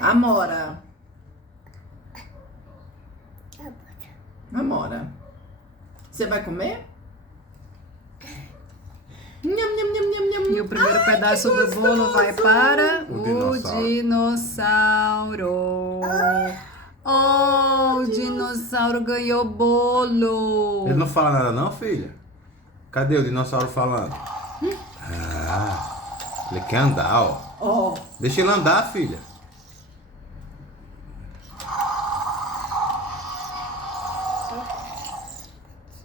Amora. Amora. Você vai comer? Nham, nham, nham, nham, nham. E o primeiro pedaço do bolo vai para o dinossauro. Oh, o dinossauro ganhou bolo. Ele não fala nada não, filha? Cadê o dinossauro falando? Ah, ele quer andar, ó. Ó. Deixa ele andar, filha.